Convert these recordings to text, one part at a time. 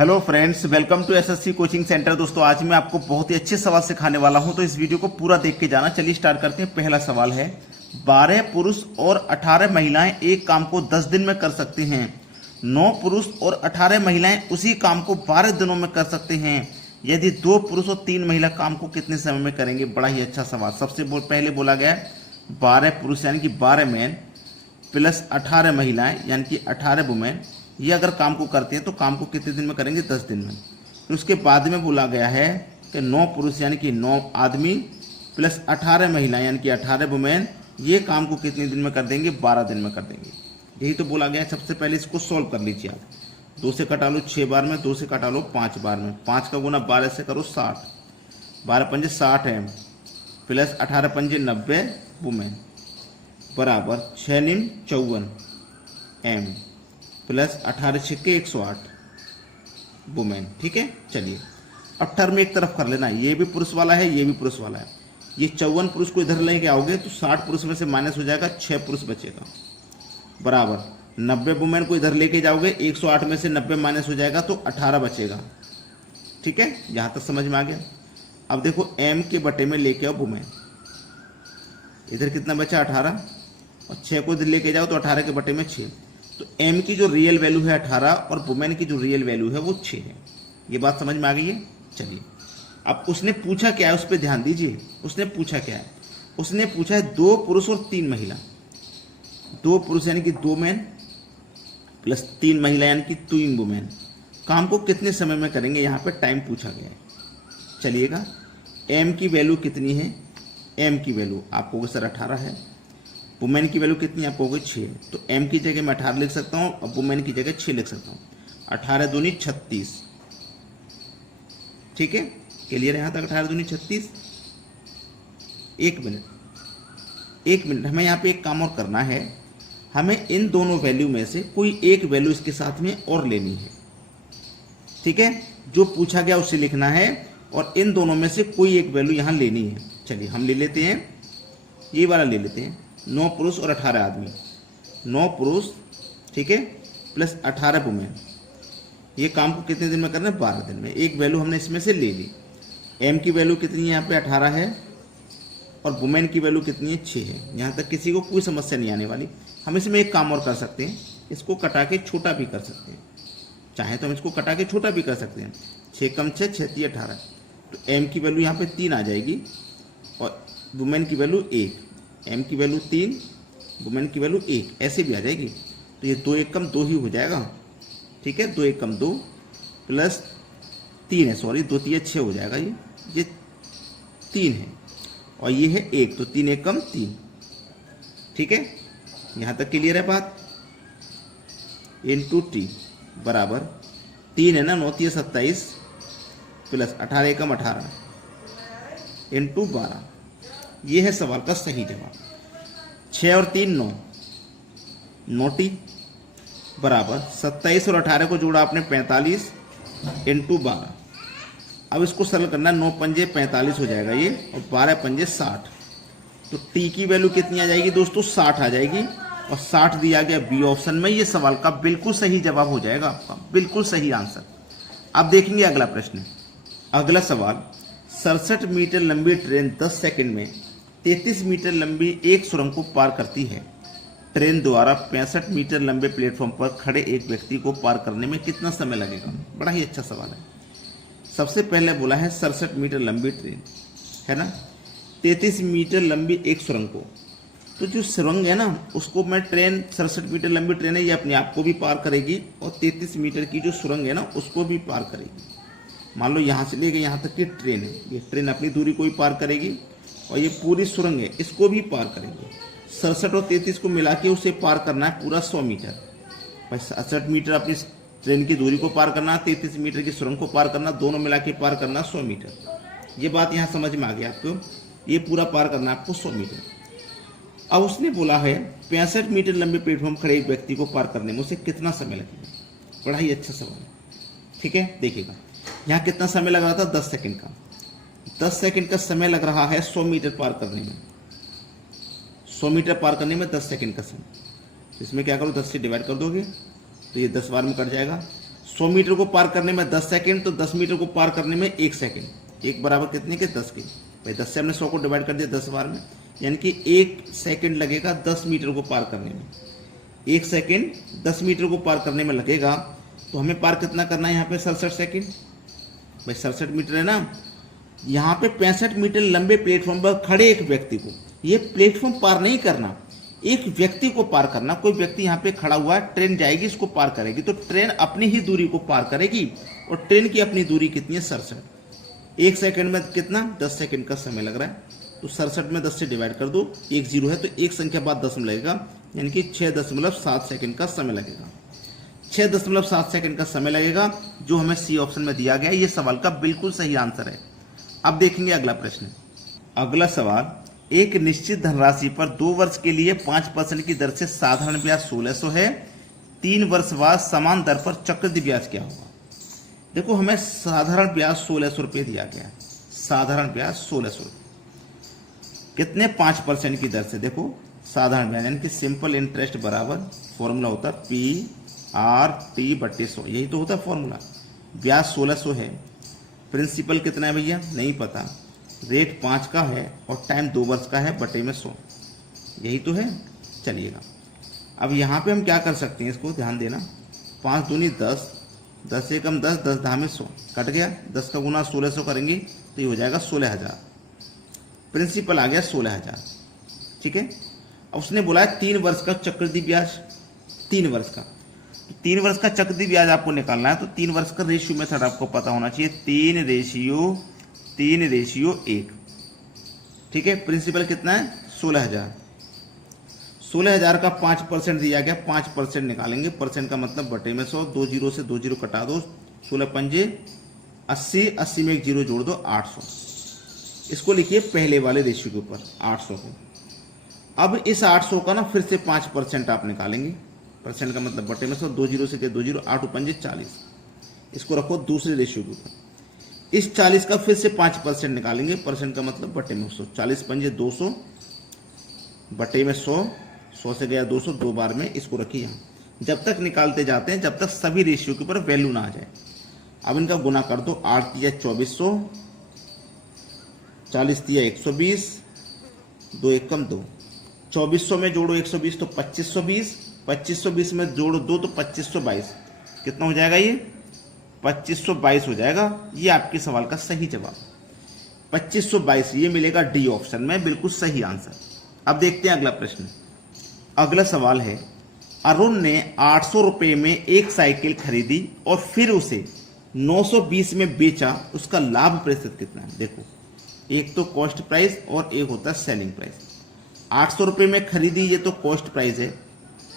Hello friends, welcome to SSC coaching centre. दोस्तों, आज मैं आपको बहुत ही अच्छे सवाल सिखाने वाला हूं, तो इस वीडियो को पूरा देख के जाना। चलिए स्टार्ट करते हैं। पहला सवाल है, 12 पुरुष और 18 महिलाएं एक काम को 10 दिन में कर सकते हैं। 9 पुरुष और 18 महिलाएं उसी काम को 12 दिनों में कर सकते हैं। यदि 2 पुरुष और 3 महिला काम को कितने समय में करेंगे? बड़ा ही अच्छा सवाल। सबसे पहले बोला गया 12 पुरुष यानी कि 12 मैन प्लस 18 महिलाएं यानी कि 18 वुमेन, ये अगर काम को करते हैं तो काम को कितने दिन में करेंगे? 10 दिन में। फिर उसके बाद में बोला गया है कि 9 पुरुष यानी कि 9 आदमी प्लस 18 महिलाएं यानी कि 18 वुमेन, ये काम को कितने दिन में कर देंगे? 12 दिन में कर देंगे। यही तो बोला गया है। सबसे पहले इसको सॉल्व कर लीजिए आप। 2 से कटा लो 6 बार में, 2 से कटा लो 5 बार में, 5 का गुना 12 से करो 60, 12 पंजे 60 है प्लस 18 पंजे 90 वुमेन बराबर 6 निम 54 एम प्लस 18 छिक्के 108 वुमेन। ठीक है, चलिए अब टर्म एक तरफ कर लेना। ये भी पुरुष वाला है, ये भी पुरुष वाला है। ये 54 पुरुष को इधर लेके आओगे तो 60 पुरुष में से माइनस हो जाएगा, 6 पुरुष बचेगा बराबर 90 वुमेन को इधर लेके जाओगे, 108 में से 90 माइनस हो जाएगा तो 18 बचेगा। ठीक है, यहाँ तक समझ में आ गया। अब देखो एम के बटे में लेके आओ वुमेन, इधर कितना बचा? 18, और 6 को इधर लेके जाओ तो 18 के बटे में 6। तो m की जो रियल वैल्यू है 18 और वुमेन की जो रियल वैल्यू है वो 6 है। ये बात समझ में आ गई है। चलिए अब उसने पूछा क्या है, उस पर ध्यान दीजिए। उसने पूछा क्या है? उसने पूछा है 2 पुरुष और 3 महिला। 2 पुरुष यानी कि 2 मैन प्लस 3 महिला यानी कि 3 वुमेन काम को कितने समय में करेंगे? यहाँ पे टाइम पूछा गया है। चलिएगा m की वैल्यू कितनी है? m की वैल्यू आपको सर 18 है। वुमेन की वैल्यू कितनी आपको होगी? 6। तो m की जगह मैं 18 लिख सकता हूँ और वुमेन की जगह 6 लिख सकता हूँ। 18 दूनी 36। ठीक है, क्लियर है यहाँ तक? 18 दूनी 36। एक मिनट हमें यहाँ पे एक काम और करना है। हमें इन दोनों वैल्यू में से कोई एक वैल्यू इसके साथ में और लेनी है। ठीक है, जो पूछा गया उसे लिखना है और इन दोनों में से कोई एक वैल्यू यहाँ लेनी है। चलिए हम ले लेते हैं, ये वाला ले लेते हैं। 9 पुरुष और 18 आदमी, 9 पुरुष ठीक है प्लस 18 वुमेन, ये काम को कितने दिन में करना है? 12 दिन में। एक वैल्यू हमने इसमें से ले ली। m की वैल्यू कितनी है यहाँ पे? 18 है और वुमेन की वैल्यू कितनी है? 6 है। यहाँ तक किसी को कोई समस्या नहीं आने वाली। हम इसमें एक काम और कर सकते हैं, इसको कटा के छोटा भी कर सकते हैं। चाहे तो हम इसको कटा के छोटा भी कर सकते हैं। 6 कम 6 6 3 18। तो m की वैल्यू यहाँ पे 3 आ जाएगी और वुमेन की वैल्यू 1। m की वैल्यू 3, वुमेन की वैल्यू 1, ऐसे भी आ जाएगी। तो ये 2 1 कम 2 ही हो जाएगा। ठीक है, 2 1 कम 2 प्लस 3 है, सॉरी 2 3 6 हो जाएगा। ये 3 है और ये है 1, तो 3 1 कम 3। ठीक है, यहाँ तक क्लियर है बात? इंटू टी बराबर 3 है ना, 9 3 27 प्लस 18 एकम 18 इंटू 12। ये है सवाल का सही जवाब। 6 और 3 9, 9 टी बराबर 27 और 18 को जोड़ा आपने 45 इंटू 12। अब इसको सरल करना, 9 पंजे 45 हो जाएगा ये और 12 पंजे 60। तो टी की वैल्यू कितनी आ जाएगी दोस्तों? 60 आ जाएगी और 60 दिया गया बी ऑप्शन में। ये सवाल का बिल्कुल सही जवाब हो जाएगा आपका, बिल्कुल सही आंसर। अब देखेंगे अगला प्रश्न। अगला सवाल, 67 मीटर लंबी ट्रेन 10 सेकंड में 33 मीटर लंबी एक सुरंग को पार करती है। ट्रेन द्वारा 65 मीटर लंबे प्लेटफॉर्म पर खड़े एक व्यक्ति को पार करने में कितना समय लगेगा? बड़ा ही अच्छा सवाल है। सबसे पहले बोला है 67 मीटर लंबी ट्रेन है ना, 33 मीटर लंबी एक सुरंग को। तो जो सुरंग है ना उसको मैं ट्रेन 67 मीटर लंबी ट्रेन है, ये अपने आप को भी पार करेगी और 33 मीटर की जो सुरंग है ना उसको भी पार करेगी। मान लो यहाँ से लेके यहाँ तक की ट्रेन है, ये ट्रेन अपनी दूरी को भी पार करेगी और ये पूरी सुरंग है इसको भी पार करेंगे। 67 और 33 को मिला के उसे पार करना है पूरा 100 मीटर। भाई 67 मीटर अपनी ट्रेन की दूरी को पार करना, 33 मीटर की सुरंग को पार करना, दोनों मिला के पार करना 100 मीटर। ये बात यहाँ समझ में आ गई आपको? ये पूरा पार करना आपको 100 मीटर। अब उसने बोला है 65 मीटर लंबे प्लेटफॉर्म खड़े एक व्यक्ति को पार करने में उसे कितना समय लगेगा? बड़ा ही अच्छा सवाल है। ठीक है, देखिएगा यहाँ कितना समय लग रहा था? 10 सेकंड का। 10 सेकंड का समय लग रहा है 100 मीटर पार करने में। 100 मीटर पार करने में 10 सेकंड का समय। इसमें क्या करो, 10 से डिवाइड कर दोगे तो ये 10 बार में कट जाएगा। 100 मीटर को पार करने में 10 सेकंड, तो 10 मीटर को पार करने में 1 सेकंड। 1 बराबर कितने के 10 के, भाई 10 से हमने 100 को डिवाइड कर दिया 10 बार में, यानी कि 1 सेकंड लगेगा 10 मीटर को पार करने में। 1 सेकंड 10 मीटर को पार करने में लगेगा, तो हमें पार कितना करना है यहाँ पे 67 सेकंड। भाई 67 मीटर है ना। यहाँ पे 65 मीटर लंबे प्लेटफॉर्म पर खड़े एक व्यक्ति को, ये प्लेटफॉर्म पार नहीं करना, एक व्यक्ति को पार करना। कोई व्यक्ति यहाँ पे खड़ा हुआ है, ट्रेन जाएगी, इसको पार करेगी, तो ट्रेन अपनी ही दूरी को पार करेगी, और ट्रेन की अपनी दूरी कितनी है 67। 1 सेकंड में कितना 10 सेकंड का समय लग रहा है, तो 67 में 10 से डिवाइड कर दो, 1 जीरो है तो एक संख्या बाद 10 लगेगा, यानी कि 6.7 सेकंड का समय लगेगा। 6.7 सेकंड का समय लगेगा, जो हमें सी ऑप्शन में दिया गया है। ये सवाल का बिल्कुल सही आंसर है। अब देखेंगे अगला प्रश्न। अगला सवाल, एक निश्चित धनराशि पर 2 वर्ष के लिए 5% की दर से साधारण ब्याज 1600 है, 3 वर्ष बाद समान दर पर चक्रवृद्धि ब्याज क्या होगा। देखो हमें साधारण ब्याज 1600 रुपये दिया गया है, साधारण ब्याज 1600 कितने 5% की दर से। देखो साधारण ब्याज यानी कि सिंपल इंटरेस्ट बराबर फॉर्मूला होता है PRT/100, यही तो होता है फॉर्मूला। ब्याज 1600 है, प्रिंसिपल कितना है भैया नहीं पता, रेट 5 का है और टाइम 2 वर्ष का है, बटे में 100, यही तो है। चलिएगा अब यहाँ पे हम क्या कर सकते हैं, इसको ध्यान देना। 5 दूनी 10, 10 एकम 10, 10 धामे 100 कट गया, 10 का गुना 1600 करेंगे तो ये हो जाएगा 16000। प्रिंसिपल आ गया 16000, ठीक है। अब उसने बोला है 3 वर्ष का चक्रवृद्धि ब्याज, 3 वर्ष का, 3 वर्ष का चक्रवृद्धि ब्याज आपको निकालना है, तो 3 वर्ष का रेशियो मेथड आपको पता होना चाहिए, 3:1, ठीक है। प्रिंसिपल कितना है 16000, 16000 का 5% दिया गया, 5% निकालेंगे, परसेंट का मतलब बटे में 100, 2 जीरो से 2 जीरो कटा दो, 16 पंजे 80, 80 में 1 जीरो जोड़ दो 800। इसको लिखिए पहले वाले रेशियो के ऊपर 800 को। अब इस 800 का ना फिर से 5% आप निकालेंगे, परसेंट का मतलब बटे में 100, 2 जीरो से 2 जीरो, 8 पंजे 40, इसको रखो दूसरे रेशियो के ऊपर। इस 40 का फिर से 5% निकालेंगे, परसेंट का मतलब बटे में 100, 40 पंजे 200 बटे में 100, 100 से गया 200, 2 बार में इसको रखिए यहाँ। जब तक निकालते जाते हैं जब तक सभी रेशियो के ऊपर वैल्यू ना आ जाए। अब इनका गुना कर दो, 8 दिया 2400, 40 दिया 120, 2 एकम 2, 2400 में जोड़ो 120 तो 2520, 2520 में जोड़ो 2 तो 2522, कितना हो जाएगा ये 2522 हो जाएगा। ये आपके सवाल का सही जवाब 2522, ये मिलेगा डी ऑप्शन में, बिल्कुल सही आंसर। अब देखते हैं अगला प्रश्न। अगला सवाल है, अरुण ने 800 रुपये में एक साइकिल खरीदी और फिर उसे 920 में बेचा, उसका लाभ प्रतिशत कितना है। देखो एक तो कॉस्ट प्राइस और एक होता है सेलिंग प्राइस। 800 रुपये में खरीदी ये तो कॉस्ट प्राइस है,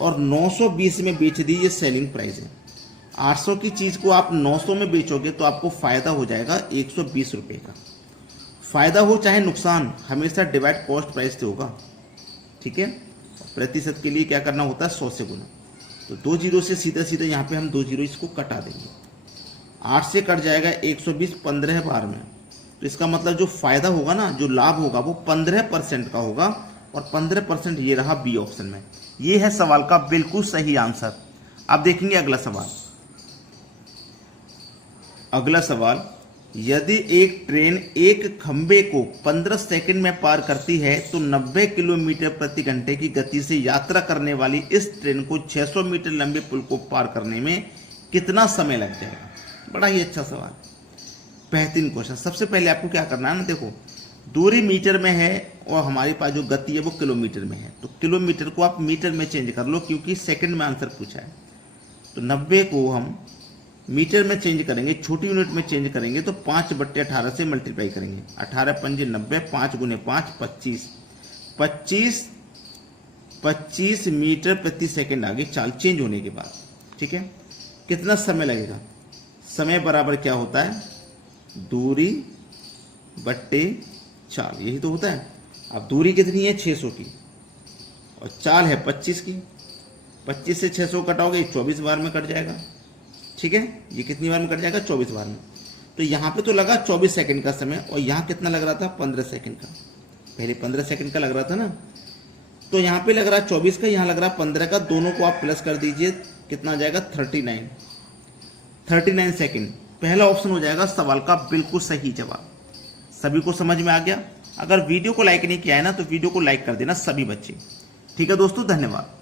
और 920 में बेच दी ये सेलिंग प्राइस है। 800 की चीज को आप 900 में बेचोगे तो आपको फायदा हो जाएगा 120 रुपये का। फायदा हो चाहे नुकसान, हमेशा डिवाइड कॉस्ट प्राइस से होगा, ठीक है। प्रतिशत के लिए क्या करना होता है 100 से गुना, तो 2 जीरो से सीधा सीधा यहाँ पे हम 2 जीरो इसको कटा देंगे, 8 से कट जाएगा 120 15 बार में, तो इसका मतलब जो फायदा होगा ना, जो लाभ होगा वो 15% का होगा, और 15% ये रहा बी ऑप्शन में। ये है सवाल का बिल्कुल सही आंसर। अब देखेंगे अगला सवाल। अगला सवाल, यदि एक ट्रेन एक खंबे को 15 सेकंड में पार करती है तो 90 किलोमीटर प्रति घंटे की गति से यात्रा करने वाली इस ट्रेन को 600 मीटर लंबे पुल को पार करने में कितना समय लग जाएगा। बड़ा ही अच्छा सवाल, बेहतरीन क्वेश्चन। सबसे पहले आपको क्या करना है ना, देखो दूरी मीटर में है और हमारे पास जो गति है वो किलोमीटर में है, तो किलोमीटर को आप मीटर में चेंज कर लो, क्योंकि सेकंड में आंसर पूछा है। तो 90 को हम मीटर में चेंज करेंगे, छोटी यूनिट में चेंज करेंगे, तो 5/18 से मल्टीप्लाई करेंगे, 18 पंजे 90, 5 गुने 5 25, 25 मीटर प्रति सेकंड आगे चाल चेंज होने के बाद, ठीक है। कितना समय लगेगा, समय बराबर क्या होता है दूरी बट्टे चाल, यही तो होता है। अब दूरी कितनी है 600 की, और चाल है 25 की, 25 से 600 कटाओगे 24 बार में कट जाएगा, ठीक है। ये कितनी बार में कट जाएगा 24 बार में। तो यहाँ पे तो लगा 24 सेकंड का समय, और यहाँ कितना लग रहा था 15 सेकंड का, पहले 15 सेकंड का लग रहा था ना, तो यहाँ पे लग रहा है 24 का, यहाँ लग रहा है 15 का, दोनों को आप प्लस कर दीजिए, कितना आ जाएगा 39। 39 सेकंड। पहला ऑप्शन हो जाएगा सवाल का बिल्कुल सही जवाब। सभी को समझ में आ गया? अगर वीडियो को लाइक नहीं किया है ना तो वीडियो को लाइक कर देना सभी बच्चे। ठीक है दोस्तों, धन्यवाद।